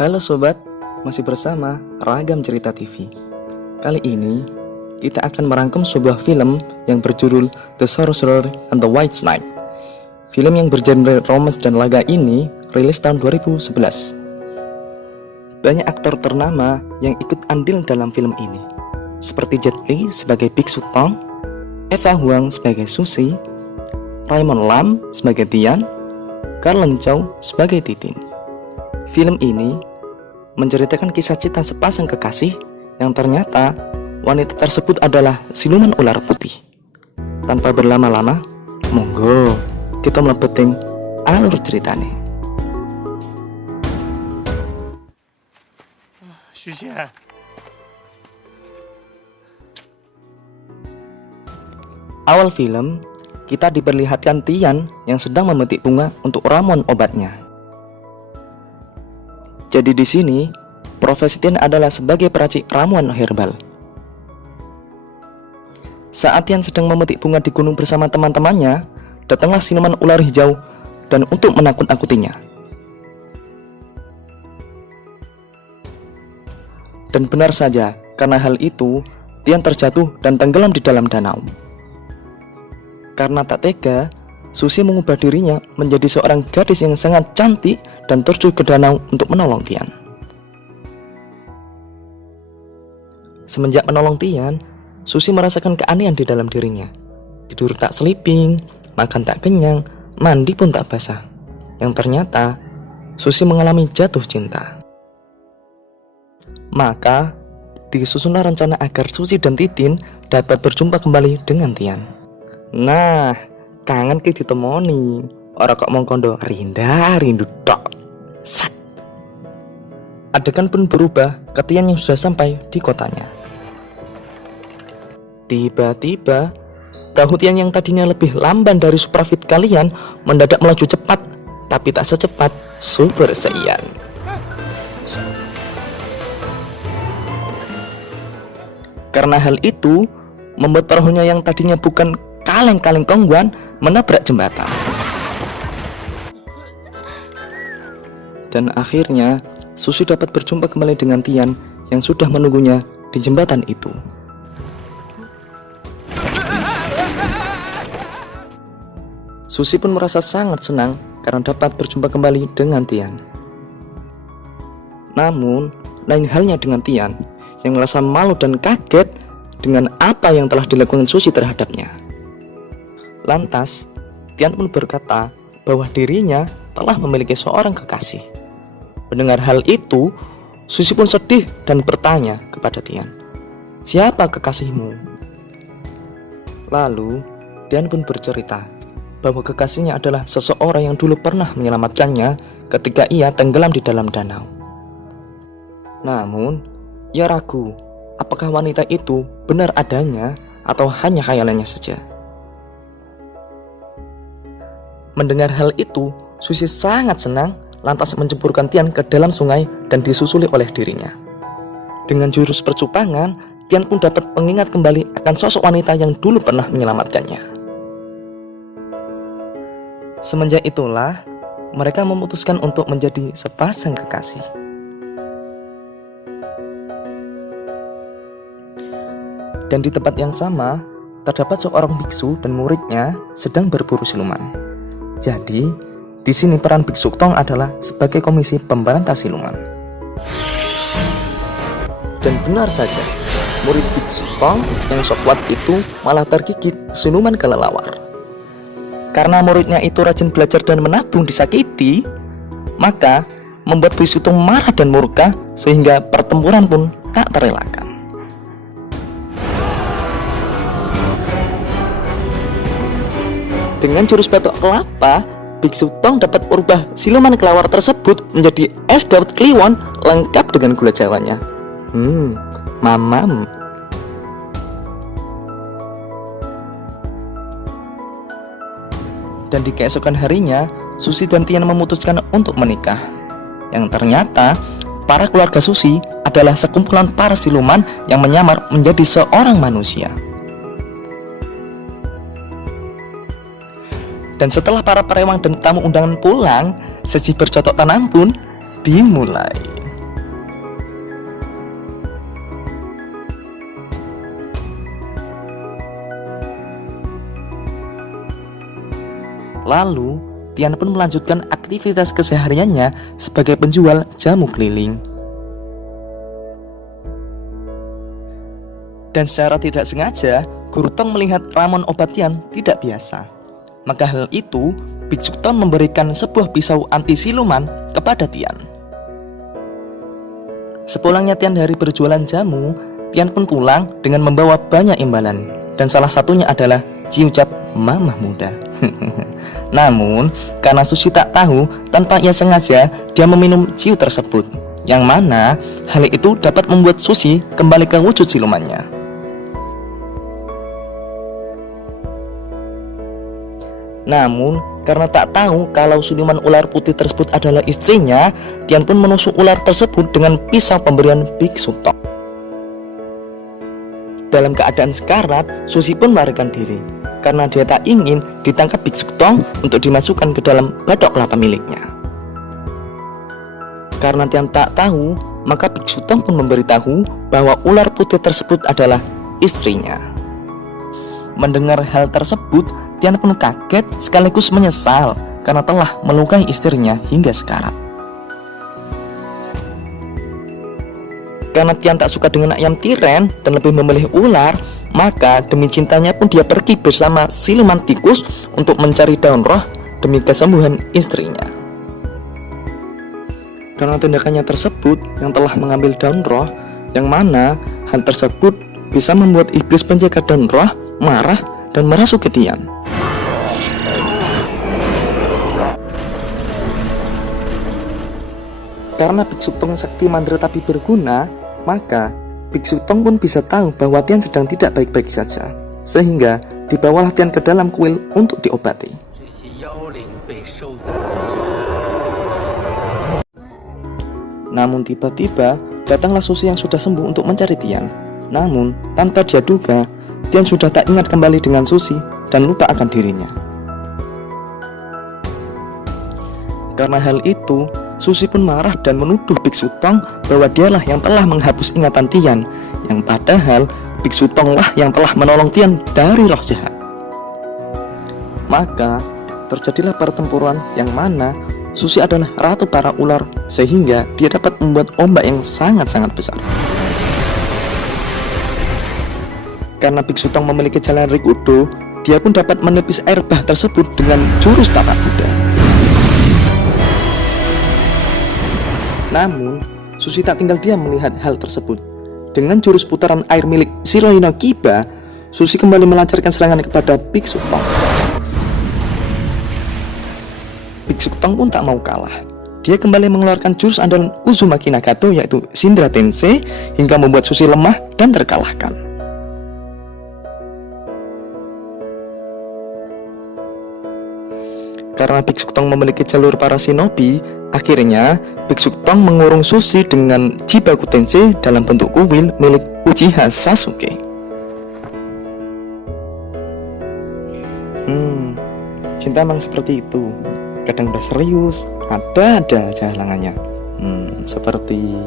Halo sobat, masih bersama Ragam Cerita TV. Kali ini kita akan merangkum sebuah film yang berjudul The Sorcerer and the White Knight. Film yang bergenre romance dan laga ini rilis tahun 2011. Banyak aktor ternama yang ikut andil dalam film ini, seperti Jet Li sebagai Biksu Tong, Eva Huang sebagai Susi, Raymond Lam sebagai Tian, Carlin Chow sebagai Titin. Film ini menceritakan kisah cinta sepasang kekasih yang ternyata wanita tersebut adalah siluman ular putih. Tanpa berlama-lama, monggo kita melebeting alur ceritanya. Xuxia, Awal film, kita diperlihatkan Tian yang sedang memetik bunga untuk ramuan obatnya. Jadi di sini, profesi Tian adalah sebagai peracik ramuan herbal. Saat Tian sedang memetik bunga di gunung bersama teman-temannya, datanglah siluman ular hijau dan untuk menakut-nakutinya. Dan benar saja, karena hal itu, Tian terjatuh dan tenggelam di dalam danau. Karena tak tega, Susi mengubah dirinya menjadi seorang gadis yang sangat cantik dan terjun ke danau untuk menolong Tian. Semenjak menolong Tian, Susi merasakan keanehan di dalam dirinya. Tidur tak seliping, makan tak kenyang, mandi pun tak basah. Yang ternyata, Susi mengalami jatuh cinta. Maka, disusunlah rencana agar Susi dan Titin dapat berjumpa kembali dengan Tian. Nah, kangen ki ditemoni. Ora kok mong kondo rindu tok. Sat. Adegan pun berubah ke Tian yang sudah sampai di kotanya. Tiba-tiba, perahu Tian yang tadinya lebih lamban dari Suprafit kalian mendadak melaju cepat, tapi tak secepat Super Saiyan. Karena hal itu, membuat perahunya yang tadinya bukan kaleng-kaleng kongguan menabrak jembatan. Dan akhirnya Susi dapat berjumpa kembali dengan Tian yang sudah menunggunya di jembatan itu. Susi pun merasa sangat senang karena dapat berjumpa kembali dengan Tian. Namun, lain halnya dengan Tian yang merasa malu dan kaget dengan apa yang telah dilakukan Susi terhadapnya. Lantas, Tian pun berkata bahwa dirinya telah memiliki seorang kekasih. Mendengar hal itu, Susi pun sedih dan bertanya kepada Tian, "Siapa kekasihmu?" Lalu, Tian pun bercerita bahwa kekasihnya adalah seseorang yang dulu pernah menyelamatkannya ketika ia tenggelam di dalam danau. Namun, ia ragu apakah wanita itu benar adanya atau hanya khayalannya saja. Mendengar hal itu, Susi sangat senang lantas menceburkan Tian ke dalam sungai dan disusuli oleh dirinya. Dengan jurus percupangan, Tian pun dapat mengingat kembali akan sosok wanita yang dulu pernah menyelamatkannya. Semenjak itulah, mereka memutuskan untuk menjadi sepasang kekasih. Dan di tempat yang sama, terdapat seorang biksu dan muridnya sedang berburu siluman. Jadi, di sini peran Biksu Tong adalah sebagai komisi pemberantas siluman. Dan benar saja, murid Biksu Tong yang sok kuat itu malah tergigit siluman kelelawar. Karena muridnya itu rajin belajar dan menabung disakiti, maka membuat Biksu Tong marah dan murka sehingga pertempuran pun tak terelakkan. Dengan jurus batok kelapa, Biksu Tong dapat merubah siluman kelawar tersebut menjadi es dawet kliwon lengkap dengan gula jawanya. Mamam. Dan di keesokan harinya, Susi dan Tian memutuskan untuk menikah. Yang ternyata, para keluarga Susi adalah sekumpulan para siluman yang menyamar menjadi seorang manusia. Dan setelah para perewang dan tamu undangan pulang, sesi bercocok tanam pun dimulai. Lalu, Tian pun melanjutkan aktivitas kesehariannya sebagai penjual jamu keliling. Dan secara tidak sengaja, Guru Tong melihat ramuan obat Tian tidak biasa. Maka hal itu, Biksu Tong memberikan sebuah pisau anti siluman kepada Tian. Sepulangnya Tian dari berjualan jamu, Tian pun pulang dengan membawa banyak imbalan. Dan salah satunya adalah ciucap mamah muda. Namun, karena Susi tak tahu, tanpa ia sengaja, dia meminum ciu tersebut. Yang mana, hal itu dapat membuat Susi kembali ke wujud silumannya. Namun, karena tak tahu kalau siluman ular putih tersebut adalah istrinya, Tian pun menusuk ular tersebut dengan pisau pemberian Biksu Tong. Dalam keadaan sekarat, Susi pun melarikan diri karena dia tak ingin ditangkap Biksu Tong untuk dimasukkan ke dalam batok kelapa miliknya. Karena Tian tak tahu, maka Biksu Tong pun memberitahu bahwa ular putih tersebut adalah istrinya. Mendengar hal tersebut, Tian pun kaget sekaligus menyesal karena telah melukai istrinya hingga sekarat. Karena Tian tak suka dengan ayam tiren dan lebih memilih ular, maka demi cintanya pun dia pergi bersama siluman tikus untuk mencari daun roh demi kesembuhan istrinya. Karena tindakannya tersebut yang telah mengambil daun roh, yang mana hal tersebut bisa membuat iblis penjaga daun roh marah dan merasuki Tian. Karena Biksu Tong sakti mantra tapi berguna, maka Biksu Tong pun bisa tahu bahwa Tian sedang tidak baik-baik saja, sehingga dibawalah Tian ke dalam kuil untuk diobati. Namun tiba-tiba datanglah Susi yang sudah sembuh untuk mencari Tian. Namun tanpa dia duga, Tian sudah tak ingat kembali dengan Susi dan lupa akan dirinya. Karena hal itu, Susi pun marah dan menuduh Biksu Tong bahwa dialah yang telah menghapus ingatan Tian, yang padahal Biksu Tong lah yang telah menolong Tian dari roh jahat. Maka terjadilah pertempuran yang mana Susi adalah ratu para ular, sehingga dia dapat membuat ombak yang sangat-sangat besar. Karena Biksu Tong memiliki jalan Rikudo, dia pun dapat menepis air bah tersebut dengan jurus tapak kuda. Namun, Susi tak tinggal diam melihat hal tersebut. Dengan jurus putaran air milik Shiroi no Kiba, Susi kembali melancarkan serangan kepada Biksu Tong. Biksu Tong pun tak mau kalah. Dia kembali mengeluarkan jurus andalan Uzumaki Nagato, yaitu Shindra Tensei, hingga membuat Susi lemah dan terkalahkan. Karena Biksu Tong memiliki jalur para shinobi, akhirnya Biksu Tong mengurung Susi dengan Jibaku Tensei dalam bentuk kuil milik Uchiha Sasuke. Cinta memang seperti itu. Kadang udah serius, ada aja halangannya. Seperti